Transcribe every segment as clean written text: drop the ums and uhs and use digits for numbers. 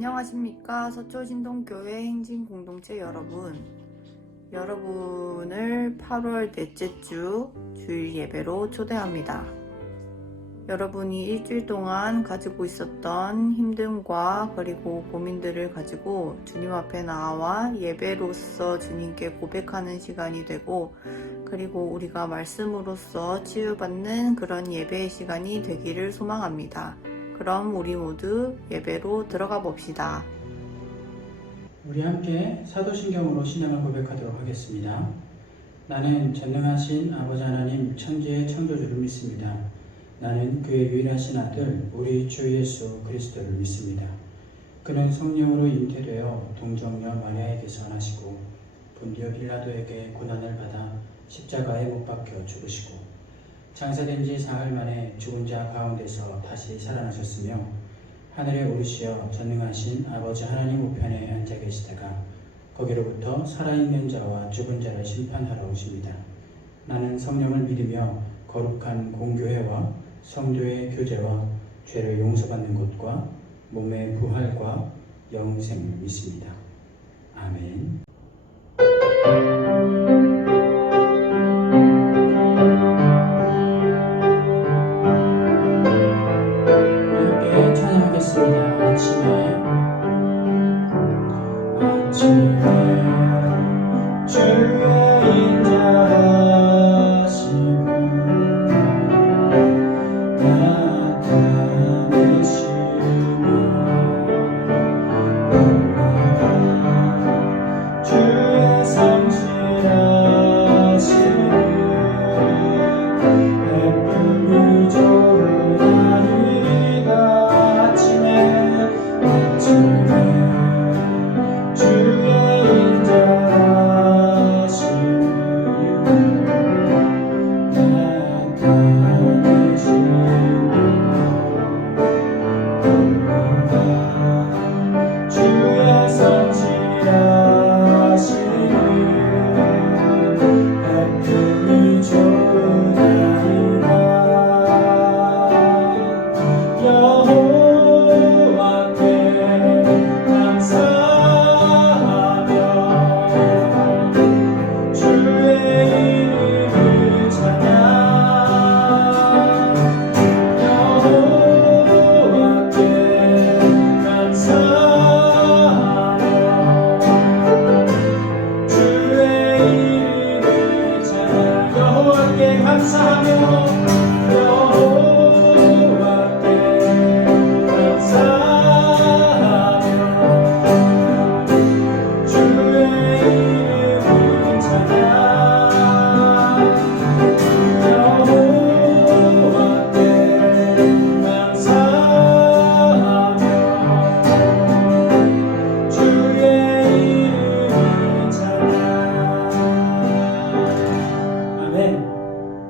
안녕하십니까. 서초신동교회 행진공동체 여러분. 여러분을 8월 넷째 주 주일 예배로 초대합니다. 여러분이 일주일 동안 가지고 있었던 힘듦과 그리고 고민들을 가지고 주님 앞에 나와 예배로서 주님께 고백하는 시간이 되고, 그리고 우리가 말씀으로써 치유받는 그런 예배의 시간이 되기를 소망합니다. 그럼 우리 모두 예배로 들어가 봅시다. 우리 함께 사도신경으로 신앙을 고백하도록 하겠습니다. 나는 전능하신 아버지 하나님 천지의 창조주를 믿습니다. 나는 그의 유일하신 아들 우리 주 예수 그리스도를 믿습니다. 그는 성령으로 잉태되어 동정녀 마리아에게서 나시고 본디오 빌라도에게 고난을 받아 십자가에 못 박혀 죽으시고 장사된 지 사흘 만에 죽은 자 가운데서 다시 살아나셨으며 하늘에 오르시어 전능하신 아버지 하나님 우편에 앉아 계시다가 거기로부터 살아있는 자와 죽은 자를 심판하러 오십니다. 나는 성령을 믿으며 거룩한 공교회와 성도의 교제와 죄를 용서받는 것과 몸의 부활과 영생을 믿습니다. 아멘.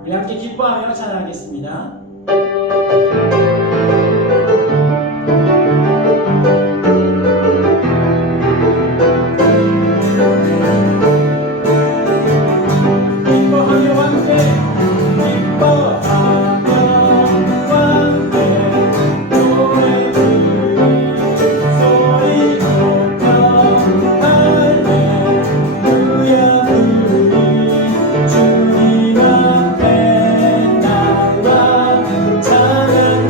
우리 함께 기뻐하며 찬양하겠습니다. 주님 앞에 나와 찬양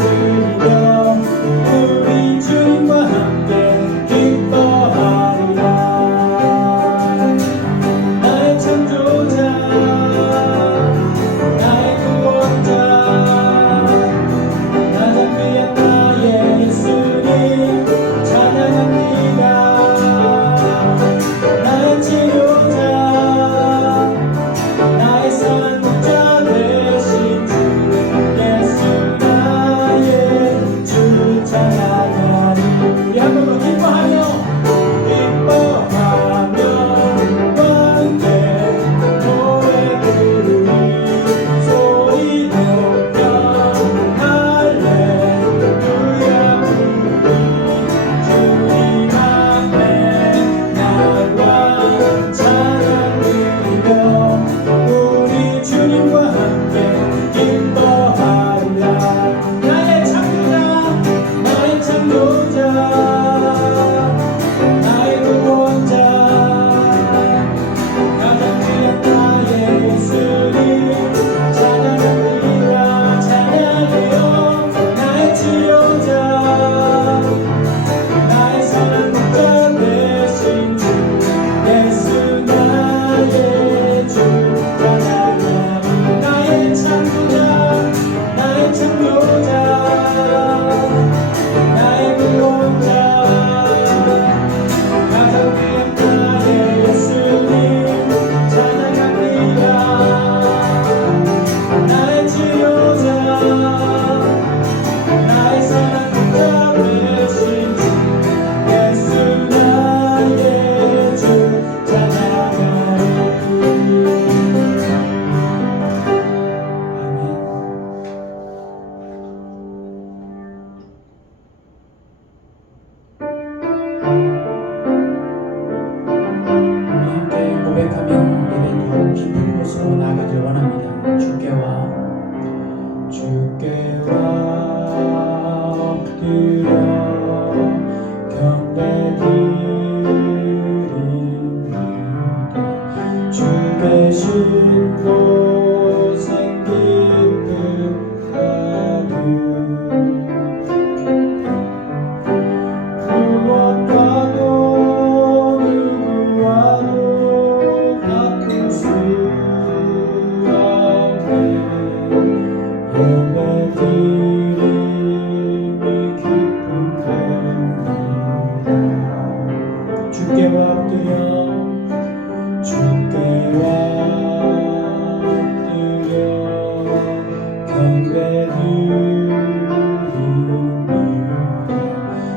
예배드립니다.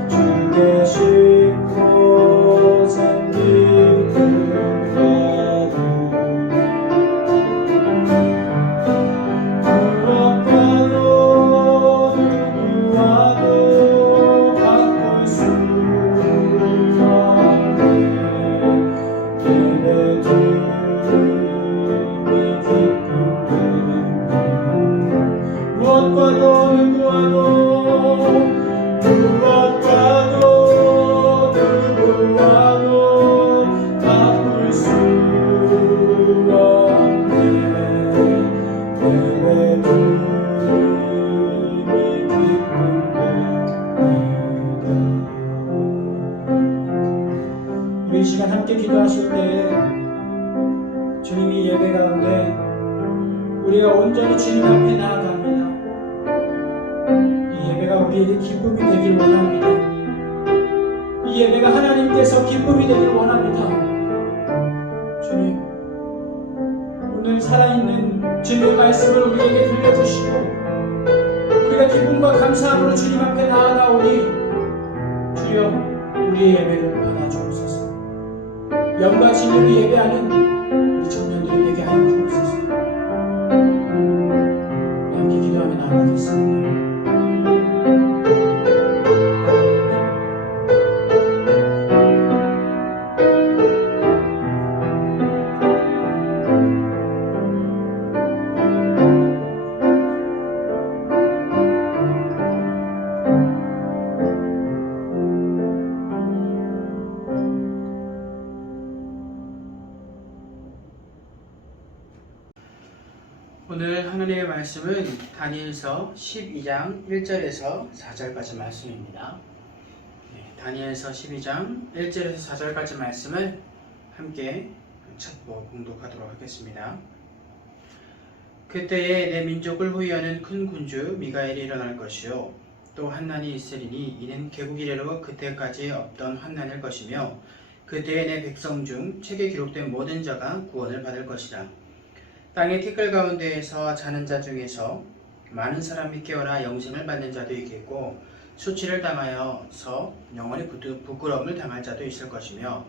주께 심고 생긴 그가들 무엇과도 누구와도 바꿀 수 없네. 예배드림이 기쁨 무엇과도 누구와도 바꿀 수 없네. 예배드림이 기쁨입니다. 우리 이 시간 함께 기도하실 때 주님이 예배 가운데 우리가 온전히 주님 앞에 나아갑니다. 이 예배가 우리에게 기쁨이 되길 원합니다. 이 예배가 하나님께서 기쁨이 되길 원합니다. 주님, 오늘 살아있는 주님의 말씀을 우리에게 들려주시고 우리가 기쁨과 감사함으로 주님 앞에 나아가오니 주여 우리의 예배를 받아주옵소서. 영과 진리로 예배하는 우리 청년들이 되게 하여 주옵소서. 함께 기도하며 나아가겠습니다. 오늘 하나님의 말씀은 다니엘서 12장 1절에서 4절까지 말씀입니다. 다니엘서 12장 1절에서 4절까지 말씀을 함께 찾고 공독하도록 하겠습니다. 그때에 내 민족을 호위하는 큰 군주 미가엘이 일어날 것이요 또 환난이 있으리니 이는 개국 이래로 그때까지 없던 환난일 것이며 그때에 내 백성 중 책에 기록된 모든 자가 구원을 받을 것이라. 땅의 티끌 가운데에서 자는 자 중에서 많은 사람이 깨어나 영생을 받는 자도 있겠고 수치를 당하여서 영원히 부끄러움을 당할 자도 있을 것이며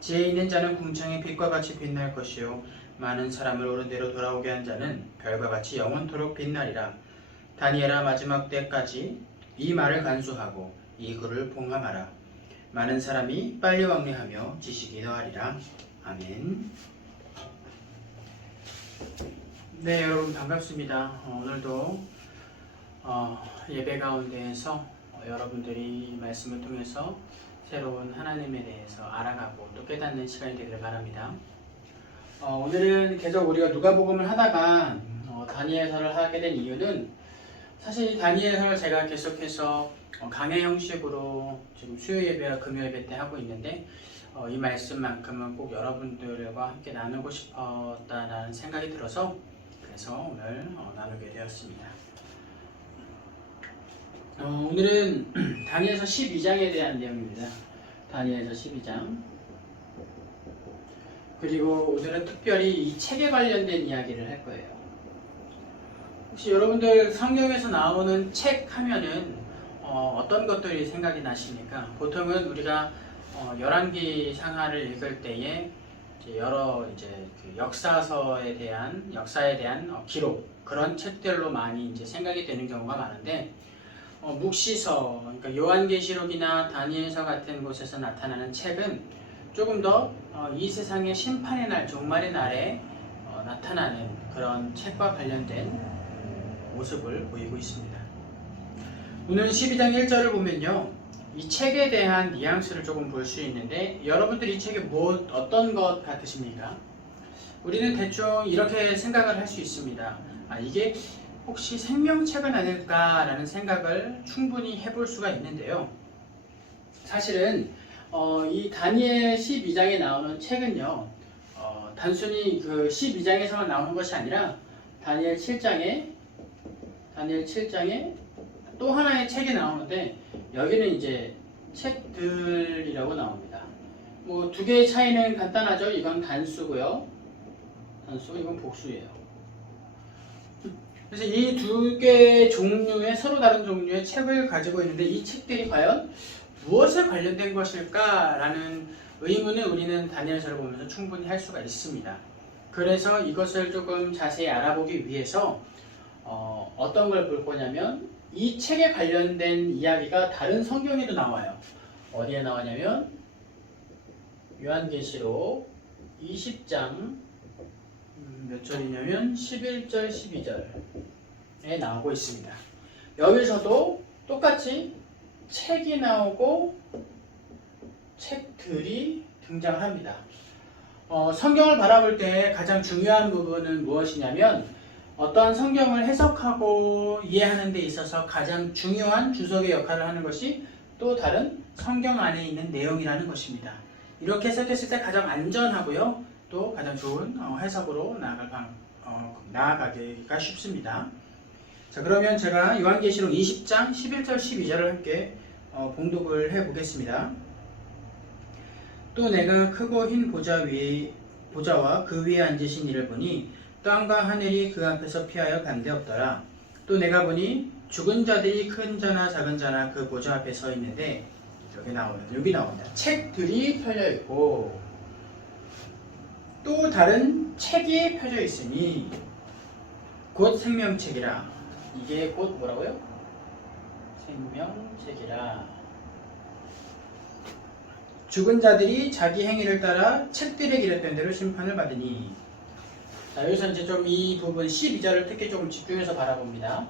지혜 있는 자는 궁창의 빛과 같이 빛날 것이요 많은 사람을 옳은 대로 돌아오게 한 자는 별과 같이 영원토록 빛나리라. 다니엘아 마지막 때까지 이 말을 간수하고 이 글을 봉함하라. 많은 사람이 빨리 왕래하며 지식이 더하리라. 아멘. 네, 여러분 반갑습니다. 오늘도 예배 가운데에서 여러분들이 이 말씀을 통해서 새로운 하나님에 대해서 알아가고 또 깨닫는 시간이 되기를 바랍니다. 오늘은 계속 우리가 누가복음을 하다가 다니엘서를 하게 된 이유는 사실 다니엘서를 제가 계속해서 강의 형식으로 지금 수요 예배와 금요 예배 때 하고 있는데 이 말씀만큼은 꼭 여러분들과 함께 나누고 싶었다는 생각이 들어서 그래서 오늘 나누게 되었습니다. 오늘은 다니엘서 12장에 대한 내용입니다. 다니엘서 12장. 그리고 오늘은 특별히 이 책에 관련된 이야기를 할 거예요. 혹시 여러분들 성경에서 나오는 책 하면은 어떤 것들이 생각이 나십니까? 보통은 우리가 열왕기 상하를 읽을 때에 여러 그 역사에 대한 기록 그런 책들로 많이 이제 생각이 되는 경우가 많은데 묵시서 그러니까 요한계시록이나 다니엘서 같은 곳에서 나타나는 책은 조금 더 이 세상의 심판의 날 종말의 날에 나타나는 그런 책과 관련된 모습을 보이고 있습니다. 오늘 12장 1절을 보면요. 이 책에 대한 뉘앙스를 조금 볼 수 있는데 여러분들 이 책이 어떤 것 같으십니까? 우리는 대충 이렇게 생각을 할 수 있습니다. 이게 혹시 생명책은 아닐까라는 생각을 충분히 해볼 수가 있는데요. 사실은 이 다니엘 12장에 나오는 책은요. 단순히 그 12장에서만 나오는 것이 아니라 다니엘 7장에 또 하나의 책이 나오는데 여기는 이제 책들이라고 나옵니다. 뭐 두 개의 차이는 간단하죠. 이건 단수고요. 이건 복수예요. 그래서 이 두 개의 종류의 서로 다른 종류의 책을 가지고 있는데 이 책들이 과연 무엇에 관련된 것일까라는 의문을 우리는 다니엘서를 보면서 충분히 할 수가 있습니다. 그래서 이것을 조금 자세히 알아보기 위해서 어떤 걸 볼 거냐면 이 책에 관련된 이야기가 다른 성경에도 나와요. 어디에 나오냐면 요한계시록 20장 몇 절이냐면 11절 12절에 나오고 있습니다. 여기서도 똑같이 책이 나오고 책들이 등장합니다. 성경을 바라볼 때 가장 중요한 부분은 무엇이냐면 어떠한 성경을 해석하고 이해하는 데 있어서 가장 중요한 주석의 역할을 하는 것이 또 다른 성경 안에 있는 내용이라는 것입니다. 이렇게 해석했을 때 가장 안전하고요. 또 가장 좋은 해석으로 나아가기가 쉽습니다. 자, 그러면 제가 요한계시록 20장 11절 12절을 함께 봉독을 해보겠습니다. 또 내가 크고 흰 보좌와 그 위에 앉으신 이를 보니 땅과 하늘이 그 앞에서 피하여 간데없더라. 또 내가 보니 죽은 자들이 큰 자나 작은 자나 그 보좌 앞에 서 있는데 여기 나옵니다. 책들이 펴져 있고 또 다른 책이 펴져 있으니 곧 생명책이라. 이게 곧 뭐라고요? 생명책이라. 죽은 자들이 자기 행위를 따라 책들에 기록된 대로 심판을 받으니. 자, 여기서 이제 좀 이 부분 12절을 특히 조금 집중해서 바라봅니다.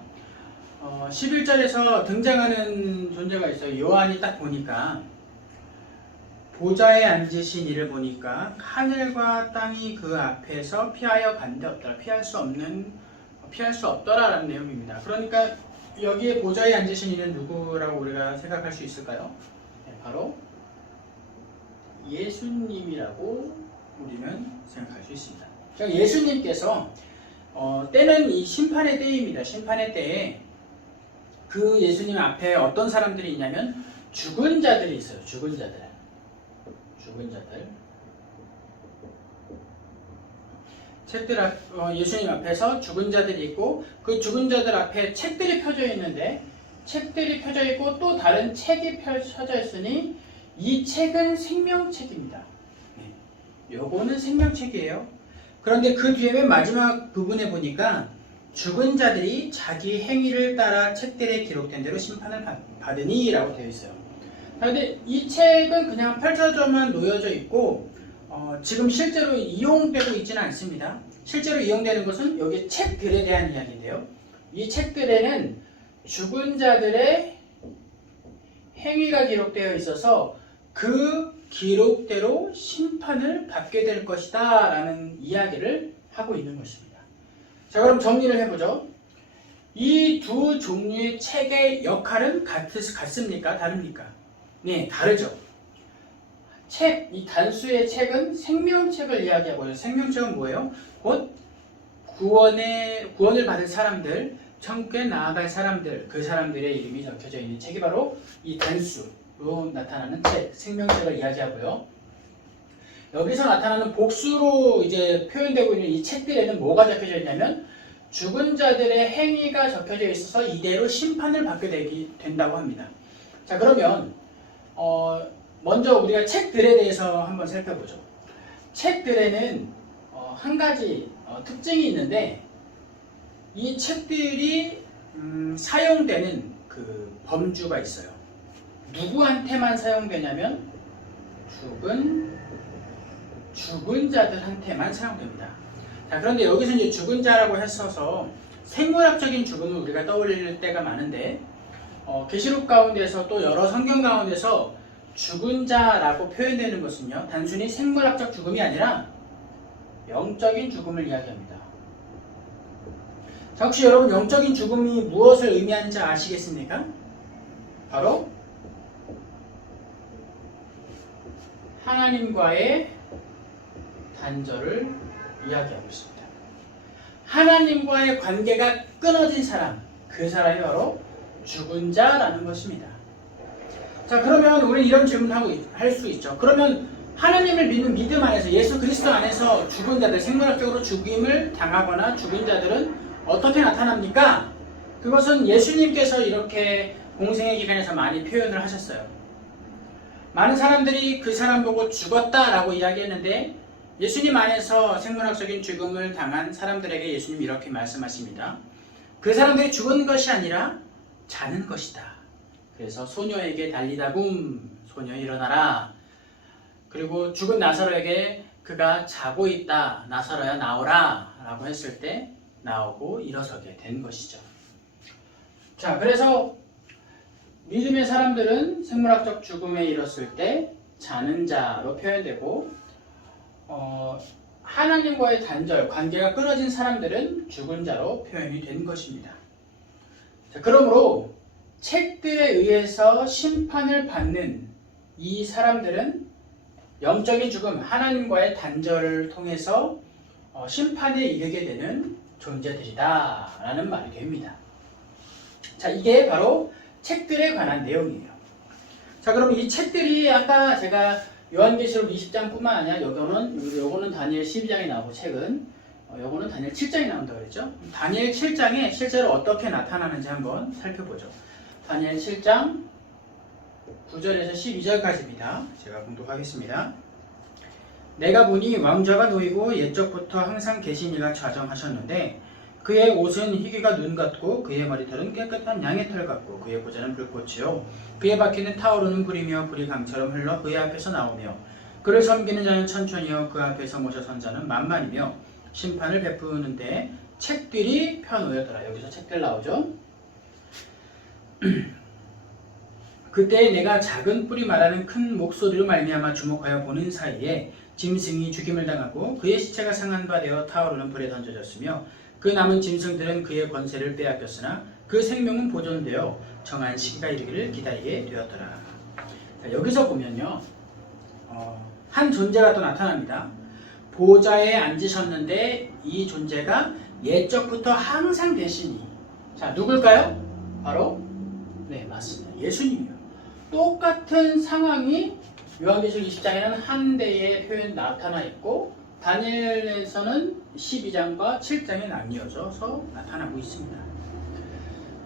11절에서 등장하는 존재가 있어요. 요한이 딱 보니까 보좌에 앉으신 이를 보니까 하늘과 땅이 그 앞에서 피하여 간데 없더라. 피할 수 없더라라는 내용입니다. 그러니까 여기에 보좌에 앉으신 이는 누구라고 우리가 생각할 수 있을까요? 네, 바로 예수님이라고 우리는 생각할 수 있습니다. 그러니까 예수님께서 때는 이 심판의 때입니다. 심판의 때에 그 예수님 앞에 어떤 사람들이 있냐면 죽은 자들이 있어요. 죽은 자들. 예수님 앞에서 죽은 자들이 있고 그 죽은 자들 앞에 책들이 펴져 있는데 책들이 펴져 있고 또 다른 책이 펴져 있으니 이 책은 생명책입니다. 요거는 생명책이에요. 그런데 그 뒤에 맨 마지막 부분에 보니까 죽은 자들이 자기 행위를 따라 책들에 기록된 대로 심판을 받으니 라고 되어 있어요. 그런데 이 책은 그냥 펼쳐져만 놓여져 있고 지금 실제로 이용되고 있지는 않습니다. 실제로 이용되는 것은 여기 책들에 대한 이야기인데요. 이 책들에는 죽은 자들의 행위가 기록되어 있어서 그 기록대로 심판을 받게 될 것이다 라는 이야기를 하고 있는 것입니다. 자, 그럼 정리를 해보죠. 이 두 종류의 책의 역할은 같습니까? 다릅니까? 네, 다르죠. 이 단수의 책은 생명책을 이야기하고 있어요. 생명책은 뭐예요? 곧 구원을 받은 사람들, 천국에 나아갈 사람들, 그 사람들의 이름이 적혀져 있는 책이 바로 이 단수로 나타나는 책, 생명책을 이야기하고요. 여기서 나타나는 복수로 이제 표현되고 있는 이 책들에는 뭐가 적혀져 있냐면 죽은 자들의 행위가 적혀져 있어서 이대로 심판을 받게 된다고 합니다. 자, 그러면 먼저 우리가 책들에 대해서 한번 살펴보죠. 책들에는 한 가지 특징이 있는데 이 책들이 사용되는 그 범주가 있어요. 누구한테만 사용되냐면 죽은 자들한테만 사용됩니다. 자, 그런데 여기서 이제 죽은 자라고 했어서 생물학적인 죽음을 우리가 떠올릴 때가 많은데 계시록 가운데서 또 여러 성경 가운데서 죽은 자라고 표현되는 것은요, 단순히 생물학적 죽음이 아니라 영적인 죽음을 이야기합니다. 자, 혹시 여러분 영적인 죽음이 무엇을 의미하는지 아시겠습니까? 바로 하나님과의 단절을 이야기하고 있습니다. 하나님과의 관계가 끊어진 사람, 그 사람이 바로 죽은 자라는 것입니다. 자, 그러면 우리는 이런 질문을 할 수 있죠. 그러면 하나님을 믿는 믿음 안에서, 예수 그리스도 안에서 죽은 자들, 생물학적으로 죽임을 당하거나 죽은 자들은 어떻게 나타납니까? 그것은 예수님께서 이렇게 공생의 기간에서 많이 표현을 하셨어요. 많은 사람들이 그 사람 보고 죽었다라고 이야기했는데 예수님 안에서 생물학적인 죽음을 당한 사람들에게 예수님 이렇게 말씀하십니다. 그 사람들이 죽은 것이 아니라 자는 것이다. 그래서 소녀에게 달리다 붐, 소녀 일어나라. 그리고 죽은 나사로에게 그가 자고 있다, 나사로야 나오라 라고 했을 때 나오고 일어서게 된 것이죠. 자, 그래서 믿음의 사람들은 생물학적 죽음에 이뤘을 때 자는 자로 표현되고 하나님과의 단절, 관계가 끊어진 사람들은 죽은 자로 표현이 된 것입니다. 자, 그러므로 책들에 의해서 심판을 받는 이 사람들은 영적인 죽음, 하나님과의 단절을 통해서 심판에 이르게 되는 존재들이다 라는 말이 됩니다. 자, 이게 바로 책들에 관한 내용이에요. 자, 그럼 이 책들이 아까 제가 요한계시록 20장 뿐만 아니라 요거는 다니엘 12장에 나오고 책은 요거는 다니엘 7장에 나온다고 그랬죠. 다니엘 7장에 실제로 어떻게 나타나는지 한번 살펴보죠. 다니엘 7장 9절에서 12절까지입니다. 제가 공독하겠습니다. 내가 보니 왕좌가 놓이고 옛적부터 항상 계신 이가 좌정하셨는데 그의 옷은 희귀가 눈 같고 그의 머리털은 깨끗한 양의 털 같고 그의 보좌는 불꽃이요 그의 바퀴는 타오르는 불이며 불이 강처럼 흘러 그의 앞에서 나오며 그를 섬기는 자는 천천히요 그 앞에서 모셔 선 자는 만만이며 심판을 베푸는데 책들이 펴놓였더라. 여기서 책들 나오죠. 그때 내가 작은 뿔이 말하는 큰 목소리로 말미암아 주목하여 보는 사이에 짐승이 죽임을 당하고 그의 시체가 상한 바 되어 타오르는 불에 던져졌으며 그 남은 짐승들은 그의 권세를 빼앗겼으나 그 생명은 보존되어 정한 시기가 이르기를 기다리게 되었더라. 자, 여기서 보면요, 한 존재가 또 나타납니다. 보좌에 앉으셨는데 이 존재가 옛적부터 항상 계시니, 자, 누굴까요? 바로 네, 맞습니다. 예수님이요. 똑같은 상황이 요한계시록 20장에는 한 대의 표현 나타나 있고 다니엘에서는 12장과 7장에 나뉘어져서 나타나고 있습니다.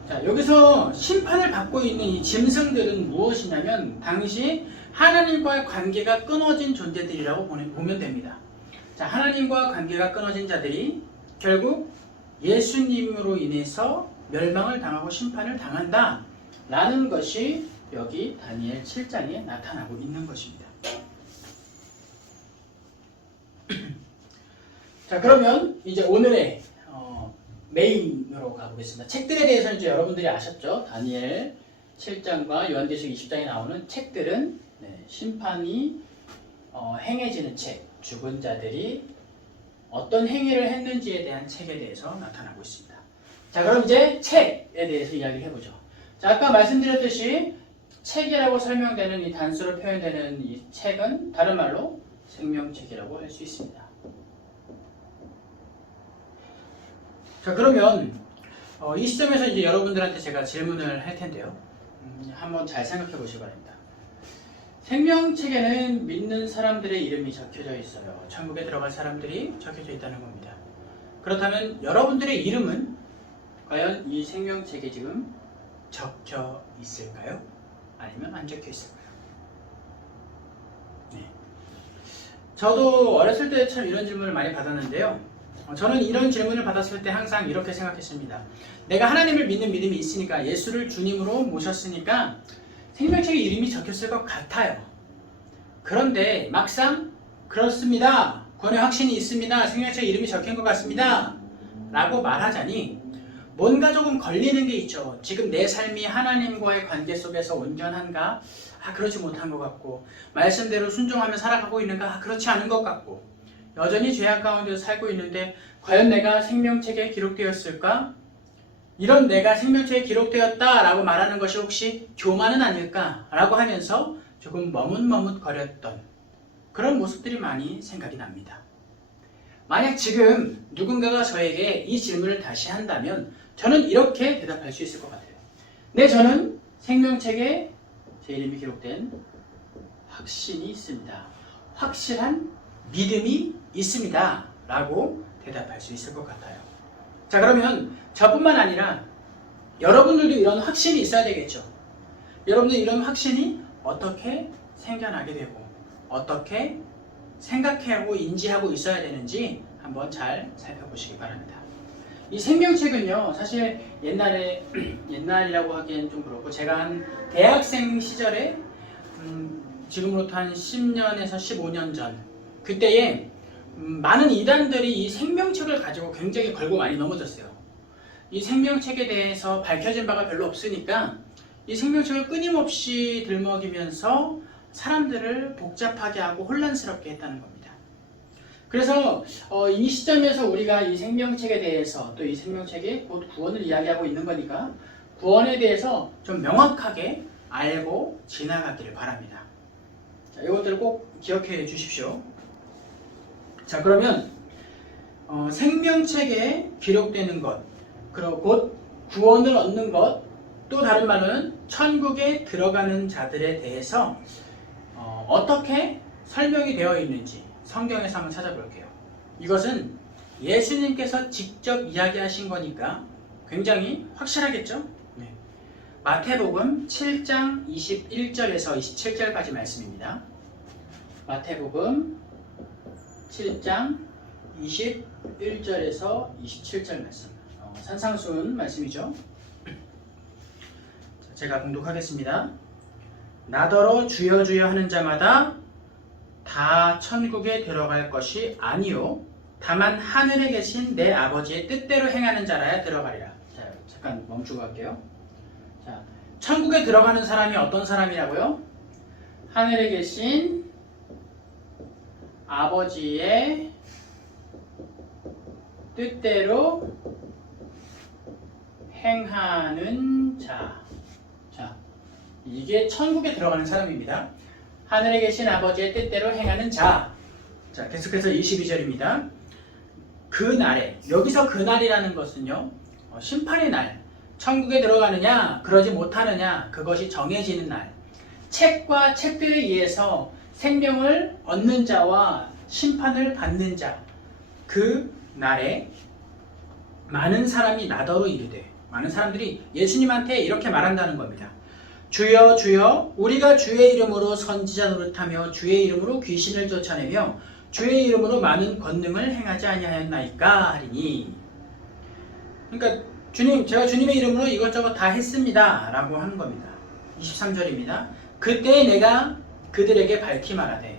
자, 여기서 심판을 받고 있는 이 짐승들은 무엇이냐면 당시 하나님과의 관계가 끊어진 존재들이라고 보면 됩니다. 자, 하나님과 관계가 끊어진 자들이 결국 예수님으로 인해서 멸망을 당하고 심판을 당한다 라는 것이 여기 다니엘 7장에 나타나고 있는 것입니다. 자, 그러면 이제 오늘의 메인으로 가보겠습니다. 책들에 대해서는 이제 여러분들이 아셨죠? 다니엘 7장과 요한계시록 20장에 나오는 책들은 심판이 행해지는 책, 죽은 자들이 어떤 행위를 했는지에 대한 책에 대해서 나타나고 있습니다. 자, 그럼 이제 책에 대해서 이야기를 해보죠. 자, 아까 말씀드렸듯이 책이라고 설명되는 이 단수로 표현되는 이 책은 다른 말로 생명책이라고 할 수 있습니다. 자, 그러면 이 시점에서 이제 여러분들한테 제가 질문을 할 텐데요. 한번 잘 생각해 보시기 바랍니다. 생명책에는 믿는 사람들의 이름이 적혀져 있어요. 천국에 들어갈 사람들이 적혀져 있다는 겁니다. 그렇다면 여러분들의 이름은 과연 이 생명책에 지금 적혀 있을까요? 아니면 안 적혀 있을까요? 네. 저도 어렸을 때 참 이런 질문을 많이 받았는데요. 저는 이런 질문을 받았을 때 항상 이렇게 생각했습니다. 내가 하나님을 믿는 믿음이 있으니까, 예수를 주님으로 모셨으니까 생명책에 이름이 적혔을 것 같아요. 그런데 막상 그렇습니다, 구원의 확신이 있습니다, 생명책에 이름이 적힌 것 같습니다 라고 말하자니 뭔가 조금 걸리는 게 있죠. 지금 내 삶이 하나님과의 관계 속에서 온전한가? 그렇지 못한 것 같고, 말씀대로 순종하며 살아가고 있는가? 그렇지 않은 것 같고, 여전히 죄악 가운데서 살고 있는데 과연 내가 생명책에 기록되었을까? 이런 내가 생명책에 기록되었다 라고 말하는 것이 혹시 교만은 아닐까? 라고 하면서 조금 머뭇머뭇거렸던 그런 모습들이 많이 생각이 납니다. 만약 지금 누군가가 저에게 이 질문을 다시 한다면 저는 이렇게 대답할 수 있을 것 같아요. 네, 저는 생명책에 제 이름이 기록된 확신이 있습니다. 확실한 믿음이 있습니다 라고 대답할 수 있을 것 같아요. 자, 그러면 저뿐만 아니라 여러분들도 이런 확신이 있어야 되겠죠. 여러분들 이런 확신이 어떻게 생겨나게 되고 어떻게 생각하고 인지하고 있어야 되는지 한번 잘 살펴보시기 바랍니다. 이 생명책은요, 사실 옛날이라고 하기엔 좀 그렇고, 제가 한 대학생 시절에 지금으로부터 한 10년에서 15년 전 그때에 많은 이단들이 이 생명책을 가지고 굉장히 걸고 많이 넘어졌어요. 이 생명책에 대해서 밝혀진 바가 별로 없으니까 이 생명책을 끊임없이 들먹이면서 사람들을 복잡하게 하고 혼란스럽게 했다는 겁니다. 그래서 이 시점에서 우리가 이 생명책에 대해서, 또 이 생명책이 곧 구원을 이야기하고 있는 거니까 구원에 대해서 좀 명확하게 알고 지나가기를 바랍니다. 자, 이것들을 꼭 기억해 주십시오. 자, 그러면 생명책에 기록되는 것, 그리고 곧 구원을 얻는 것, 또 다른 말은 천국에 들어가는 자들에 대해서 어떻게 설명이 되어 있는지 성경에서 한번 찾아볼게요. 이것은 예수님께서 직접 이야기하신 거니까 굉장히 확실하겠죠? 네. 마태복음 7장 21절에서 27절까지 말씀입니다. 마태복음 7장 21절에서 27절 말씀. 산상수훈 말씀이죠. 제가 봉독하겠습니다. 나더러 주여 주여 하는 자마다 다 천국에 들어갈 것이 아니요 다만 하늘에 계신 내 아버지의 뜻대로 행하는 자라야 들어가리라. 자, 잠깐 멈추고 갈게요. 자, 천국에 들어가는 사람이 어떤 사람이라고요? 하늘에 계신 아버지의 뜻대로 행하는 자. 자, 이게 천국에 들어가는 사람입니다. 하늘에 계신 아버지의 뜻대로 행하는 자. 자, 계속해서 22절입니다. 그 날에, 여기서 그 날이라는 것은요, 심판의 날, 천국에 들어가느냐, 그러지 못하느냐, 그것이 정해지는 날. 책과 책들에 의해서 생명을 얻는 자와 심판을 받는 자, 그 날에 많은 사람이 나더러 이르되, 많은 사람들이 예수님한테 이렇게 말한다는 겁니다. 주여 주여 우리가 주의 이름으로 선지자 노릇하며 주의 이름으로 귀신을 쫓아내며 주의 이름으로 많은 권능을 행하지 아니하였나이까 하리니. 그러니까 주님, 제가 주님의 이름으로 이것저것 다 했습니다 라고 하는 겁니다. 23절입니다. 그때 내가 그들에게 밝히 말하되,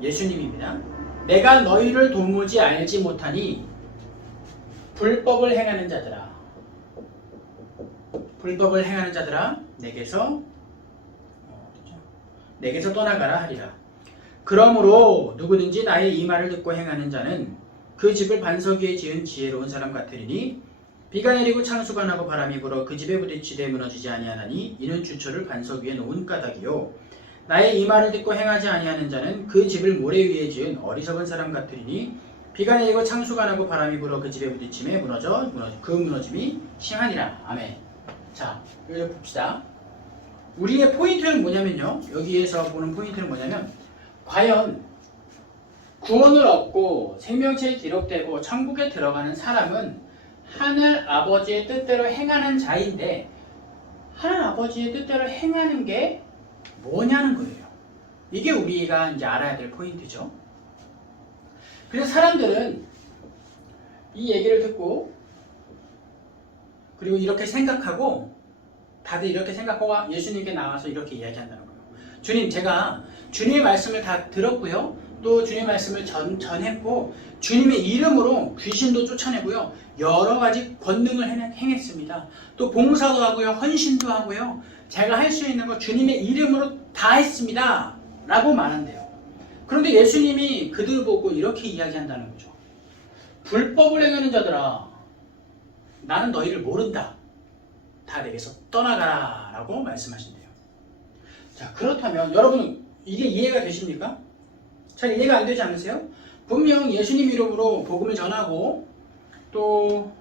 예수님입니다. 내가 너희를 도무지 알지 못하니 불법을 행하는 자들아, 불법을 행하는 자들아, 내게서 떠나가라 하리라. 그러므로 누구든지 나의 이 말을 듣고 행하는 자는 그 집을 반석 위에 지은 지혜로운 사람 같으리니 비가 내리고 창수가 나고 바람이 불어 그 집에 부딪히되 무너지지 아니하나니 이는 주초를 반석 위에 놓은 까닭이요 나의 이 말을 듣고 행하지 아니하는 자는 그 집을 모래 위에 지은 어리석은 사람 같으리니 비가 내리고 창수가 나고 바람이 불어 그 집에 부딪히며 그 무너짐이 심하니라. 아멘. 자, 여기서 봅시다. 우리의 포인트는 뭐냐면요, 여기에서 보는 포인트는 뭐냐면, 과연 구원을 얻고 생명체에 기록되고 천국에 들어가는 사람은 하늘 아버지의 뜻대로 행하는 자인데, 하늘 아버지의 뜻대로 행하는 게 뭐냐는 거예요. 이게 우리가 이제 알아야 될 포인트죠. 그래서 사람들은 이 얘기를 듣고, 그리고 이렇게 생각하고, 다들 이렇게 생각하고 예수님께 나와서 이렇게 이야기한다는 거예요. 주님, 제가 주님의 말씀을 다 들었고요, 또 주님의 말씀을 전했고, 주님의 이름으로 귀신도 쫓아내고요, 여러 가지 권능을 행했습니다. 또 봉사도 하고요, 헌신도 하고요, 제가 할 수 있는 거 주님의 이름으로 다 했습니다 라고 말한대요. 그런데 예수님이 그들 보고 이렇게 이야기한다는 거죠. 불법을 행하는 자들아, 나는 너희를 모른다. 다 내게서 떠나가라 라고 말씀하신대요. 자, 그렇다면 여러분, 이게 이해가 되십니까? 잘 이해가 안 되지 않으세요? 분명 예수님 이름으로 복음을 전하고, 또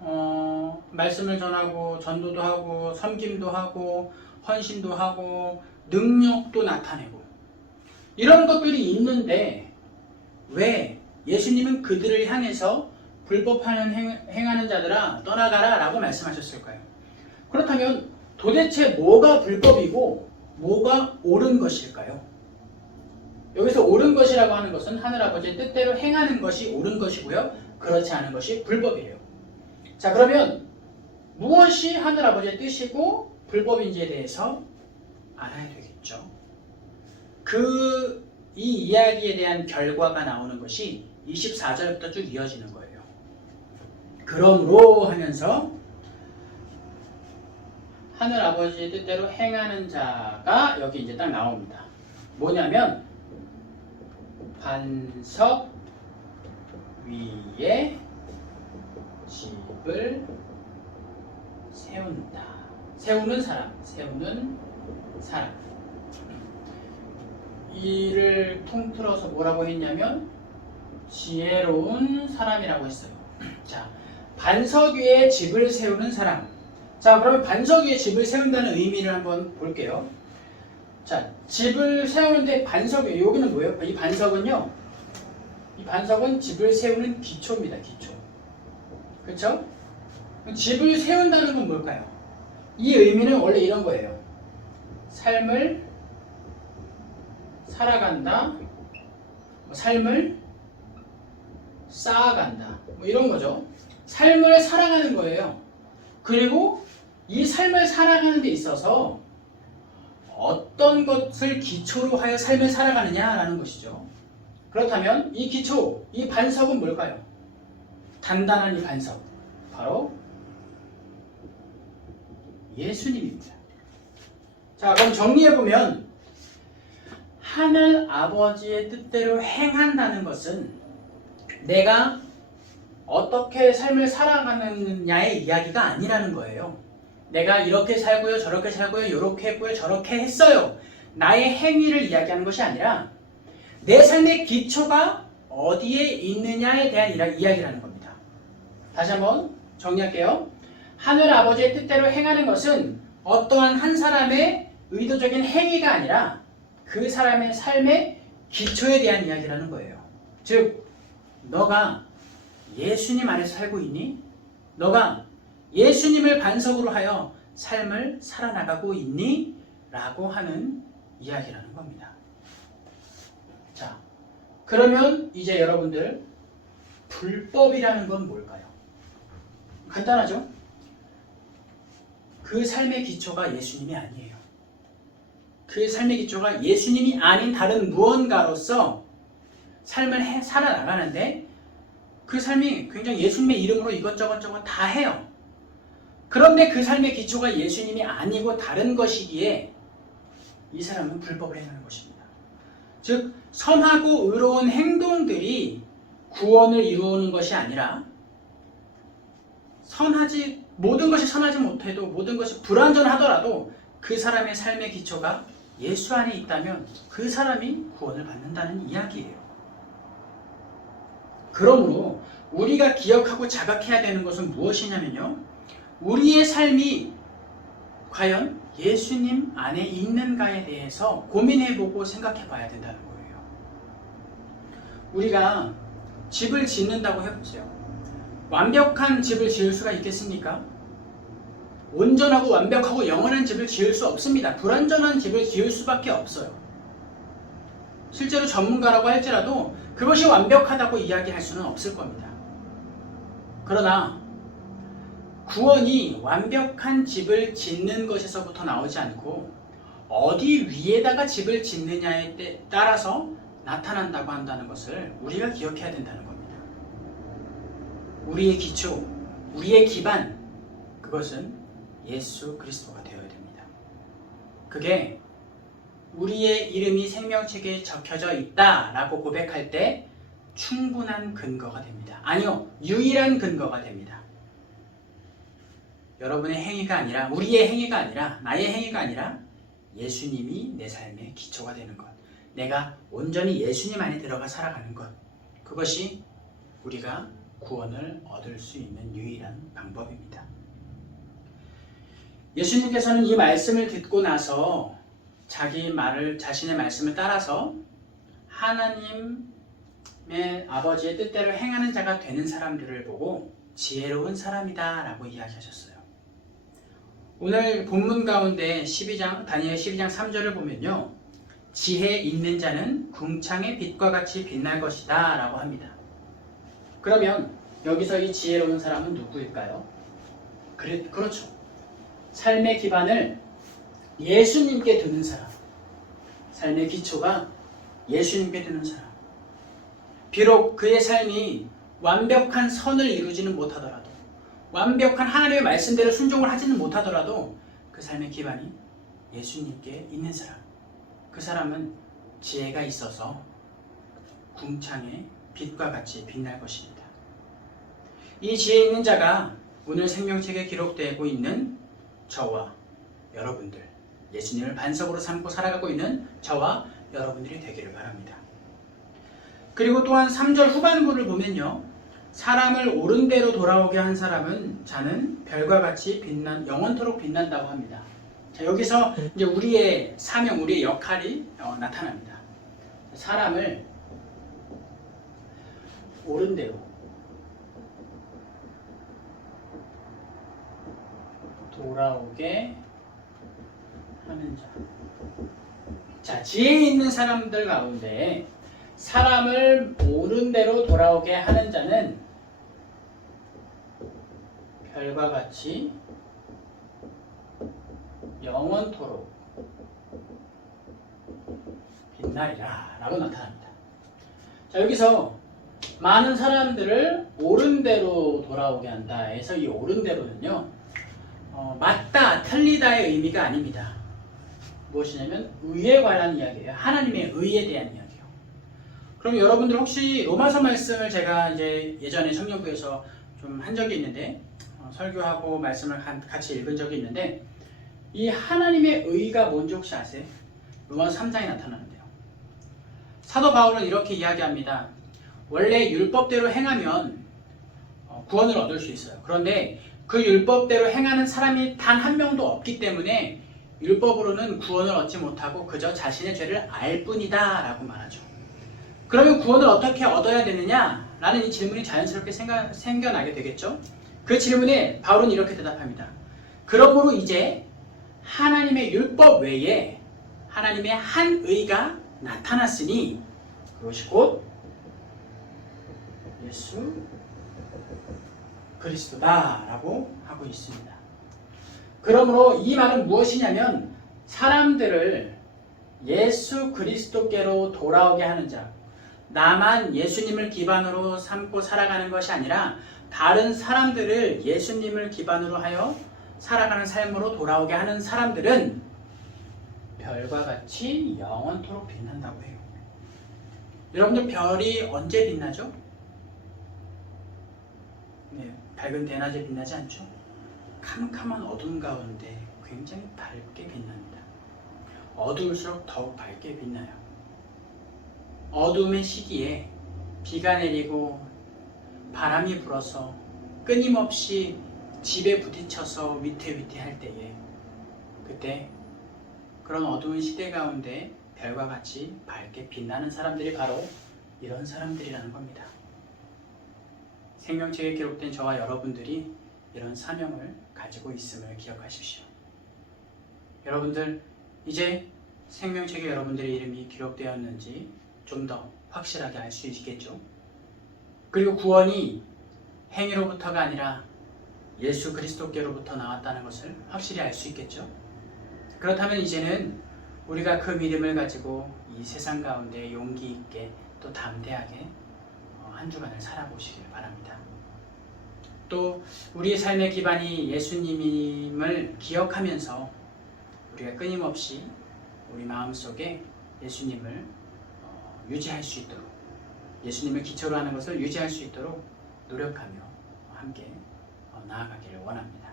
말씀을 전하고, 전도도 하고, 섬김도 하고, 헌신도 하고, 능력도 나타내고, 이런 것들이 있는데 왜 예수님은 그들을 향해서 행하는 자들아 떠나가라 라고 말씀하셨을까요? 그렇다면 도대체 뭐가 불법이고 뭐가 옳은 것일까요? 여기서 옳은 것이라고 하는 것은 하늘아버지의 뜻대로 행하는 것이 옳은 것이고요. 그렇지 않은 것이 불법이에요. 자, 그러면 무엇이 하늘아버지의 뜻이고 불법인지에 대해서 알아야 되겠죠. 이 이야기에 대한 결과가 나오는 것이 24절부터 쭉 이어지는 거예요. 그러므로 하면서 하늘아버지의 뜻대로 행하는 자가 여기 이제 딱 나옵니다. 뭐냐면 반석 위에 집을 세운다. 세우는 사람. 이를 통틀어서 뭐라고 했냐면 지혜로운 사람이라고 했어요. 자, 반석 위에 집을 세우는 사람. 자, 그러면 반석 위에 집을 세운다는 의미를 한번 볼게요. 자, 집을 세우는데 반석 위에, 여기는 뭐예요? 이 반석은요, 이 반석은 집을 세우는 기초입니다. 기초. 그렇죠? 집을 세운다는 건 뭘까요? 이 의미는 원래 이런 거예요. 삶을 살아간다, 삶을 쌓아간다, 뭐 이런 거죠. 삶을 살아가는 거예요. 그리고 이 삶을 살아가는 데 있어서 어떤 것을 기초로 하여 삶을 살아가느냐라는 것이죠. 그렇다면 이 기초, 이 반석은 뭘까요? 단단한 이 반석, 바로 예수님입니다. 자, 그럼 정리해보면 하늘 아버지의 뜻대로 행한다는 것은 내가 어떻게 삶을 살아가느냐의 이야기가 아니라는 거예요. 내가 이렇게 살고요, 저렇게 살고요, 이렇게 했고요, 저렇게 했어요. 나의 행위를 이야기하는 것이 아니라 내 삶의 기초가 어디에 있느냐에 대한 이야기라는 겁니다. 다시 한번 정리할게요. 하늘 아버지의 뜻대로 행하는 것은 어떠한 한 사람의 의도적인 행위가 아니라 그 사람의 삶의 기초에 대한 이야기라는 거예요. 즉, 너가 예수님 안에서 살고 있니? 너가 예수님을 반석으로 하여 삶을 살아나가고 있니? 라고 하는 이야기라는 겁니다. 자, 그러면 이제 여러분들, 불법이라는 건 뭘까요? 간단하죠? 그 삶의 기초가 예수님이 아니에요. 그 삶의 기초가 예수님이 아닌 다른 무언가로서 삶을 살아나가는데 그 삶이 굉장히 예수님의 이름으로 이것저것 다 해요. 그런데 그 삶의 기초가 예수님이 아니고 다른 것이기에 이 사람은 불법을 행하는 것입니다. 즉, 선하고 의로운 행동들이 구원을 이루는 것이 아니라 모든 것이 선하지 못해도 모든 것이 불완전하더라도 그 사람의 삶의 기초가 예수 안에 있다면 그 사람이 구원을 받는다는 이야기예요. 그러므로 우리가 기억하고 자각해야 되는 것은 무엇이냐면요, 우리의 삶이 과연 예수님 안에 있는가에 대해서 고민해보고 생각해봐야 된다는 거예요. 우리가 집을 짓는다고 해보세요. 완벽한 집을 지을 수가 있겠습니까? 온전하고 완벽하고 영원한 집을 지을 수 없습니다. 불완전한 집을 지을 수밖에 없어요. 실제로 전문가라고 할지라도 그것이 완벽하다고 이야기할 수는 없을 겁니다. 그러나 구원이 완벽한 집을 짓는 것에서부터 나오지 않고 어디 위에다가 집을 짓느냐에 따라서 나타난다고 한다는 것을 우리가 기억해야 된다는 겁니다. 우리의 기초, 우리의 기반, 그것은 예수 그리스도가 되어야 됩니다. 그게 우리의 이름이 생명책에 적혀져 있다라고 고백할 때 충분한 근거가 됩니다. 아니요, 유일한 근거가 됩니다. 여러분의 행위가 아니라, 우리의 행위가 아니라, 나의 행위가 아니라 예수님이 내 삶의 기초가 되는 것, 내가 온전히 예수님 안에 들어가 살아가는 것, 그것이 우리가 구원을 얻을 수 있는 유일한 방법입니다. 예수님께서는 이 말씀을 듣고 나서 자신의 말씀을 따라서 하나님의 아버지의 뜻대로 행하는 자가 되는 사람들을 보고 지혜로운 사람이다 라고 이야기하셨어요. 오늘 본문 가운데 다니엘 12장 3절을 보면요, 지혜 있는 자는 궁창의 빛과 같이 빛날 것이다 라고 합니다. 그러면 여기서 이 지혜로운 사람은 누구일까요? 그렇죠. 삶의 기반을 예수님께 두는 사람, 삶의 기초가 예수님께 두는 사람. 비록 그의 삶이 완벽한 선을 이루지는 못하더라도, 완벽한 하나님의 말씀대로 순종을 하지는 못하더라도 그 삶의 기반이 예수님께 있는 사람, 그 사람은 지혜가 있어서 궁창의 빛과 같이 빛날 것입니다. 이 지혜 있는 자가 오늘 생명책에 기록되고 있는 저와 여러분들, 예수님을 반석으로 삼고 살아가고 있는 저와 여러분들이 되기를 바랍니다. 그리고 또한 3절 후반부를 보면요, 사람을 옳은 대로 돌아오게 한 자는 별과 같이 영원토록 빛난다고 합니다. 자, 여기서 이제 우리의 사명, 우리의 역할이 나타납니다. 사람을 옳은 대로 돌아오게 하는 자. 자, 지혜 있는 사람들 가운데 사람을 옳은 대로 돌아오게 하는 자는 별과 같이 영원토록 빛나리라 라고 나타납니다. 자, 여기서 많은 사람들을 옳은 대로 돌아오게 한다 해서 이 옳은 대로는요, 맞다, 틀리다의 의미가 아닙니다. 무엇이냐면 의에 관한 이야기예요. 하나님의 의에 대한 이야기예요. 그럼 여러분들 혹시 로마서 말씀을 제가 이제 예전에 청년부에서 좀 한 적이 있는데, 설교하고 말씀을 같이 읽은 적이 있는데, 이 하나님의 의가 뭔지 혹시 아세요? 로마서 3장에 나타나는데요. 사도 바울은 이렇게 이야기합니다. 원래 율법대로 행하면 구원을 얻을 수 있어요. 그런데 그 율법대로 행하는 사람이 단 한 명도 없기 때문에 율법으로는 구원을 얻지 못하고 그저 자신의 죄를 알 뿐이다 라고 말하죠. 그러면 구원을 어떻게 얻어야 되느냐? 라는 이 질문이 자연스럽게 생겨나게 되겠죠. 그 질문에 바울은 이렇게 대답합니다. 그러므로 이제 하나님의 율법 외에 하나님의 한 의가 나타났으니 그것이 곧 예수 그리스도다 라고 하고 있습니다. 그러므로 이 말은 무엇이냐면, 사람들을 예수 그리스도께로 돌아오게 하는 자, 나만 예수님을 기반으로 삼고 살아가는 것이 아니라 다른 사람들을 예수님을 기반으로 하여 살아가는 삶으로 돌아오게 하는 사람들은 별과 같이 영원토록 빛난다고 해요. 여러분들, 별이 언제 빛나죠? 네, 밝은 대낮에 빛나지 않죠? 캄캄한 어둠 가운데 굉장히 밝게 빛납니다. 어두울수록 더욱 밝게 빛나요. 어둠의 시기에 비가 내리고 바람이 불어서 끊임없이 집에 부딪혀서 위태위태할 때에, 그때 그런 어두운 시대 가운데 별과 같이 밝게 빛나는 사람들이 바로 이런 사람들이라는 겁니다. 생명책에 기록된 저와 여러분들이 이런 사명을 가지고 있음을 기억하십시오. 여러분들, 이제 생명책에 여러분들의 이름이 기록되었는지 좀 더 확실하게 알 수 있겠죠. 그리고 구원이 행위로부터가 아니라 예수 그리스도께로부터 나왔다는 것을 확실히 알 수 있겠죠. 그렇다면 이제는 우리가 그 믿음을 가지고 이 세상 가운데 용기 있게 또 담대하게 한 주간을 살아보시길 바랍니다. 또 우리의 삶의 기반이 예수님임을 기억하면서 우리가 끊임없이 우리 마음속에 예수님을 유지할 수 있도록, 예수님을 기초로 하는 것을 유지할 수 있도록 노력하며 함께 나아가기를 원합니다.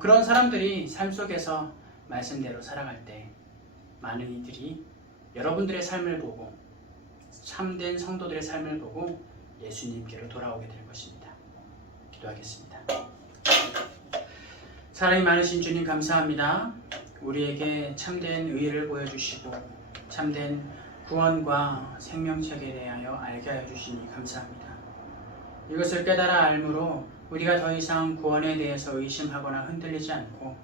그런 사람들이 삶 속에서 말씀대로 살아갈 때 많은 이들이 여러분들의 삶을 보고, 참된 성도들의 삶을 보고 예수님께로 돌아오게 될 것입니다. 기도하겠습니다. 사랑이 많으신 주님, 감사합니다. 우리에게 참된 의를 보여주시고 참된 구원과 생명책에 대하여 알게 하여 주시니 감사합니다. 이것을 깨달아 알므로 우리가 더 이상 구원에 대해서 의심하거나 흔들리지 않고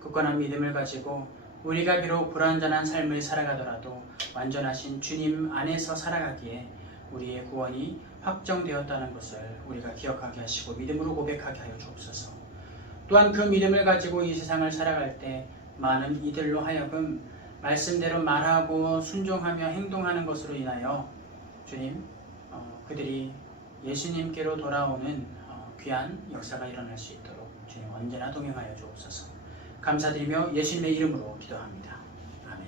굳건한 믿음을 가지고 우리가 비록 불완전한 삶을 살아가더라도 완전하신 주님 안에서 살아가기에 우리의 구원이 확정되었다는 것을 우리가 기억하게 하시고 믿음으로 고백하게 하여 주옵소서. 또한 그 믿음을 가지고 이 세상을 살아갈 때 많은 이들로 하여금 말씀대로 말하고 순종하며 행동하는 것으로 인하여 주님 그들이 예수님께로 돌아오는 귀한 역사가 일어날 수 있도록 주님 언제나 동행하여 주옵소서. 감사드리며 예수님의 이름으로 기도합니다. 아멘.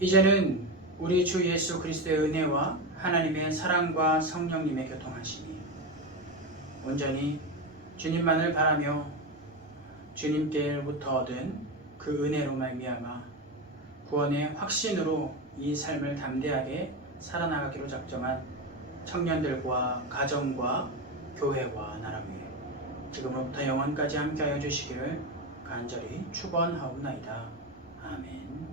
이제는 우리 주 예수 그리스도의 은혜와 하나님의 사랑과 성령님의 교통하심이 온전히 주님만을 바라며 주님께로부터 얻은 그 은혜로 말미암아 구원의 확신으로 이 삶을 담대하게 살아나가기로 작정한 청년들과 가정과 교회와 나라 위에 지금부터 영원까지 함께하여 주시기를 간절히 축원하옵나이다. 아멘.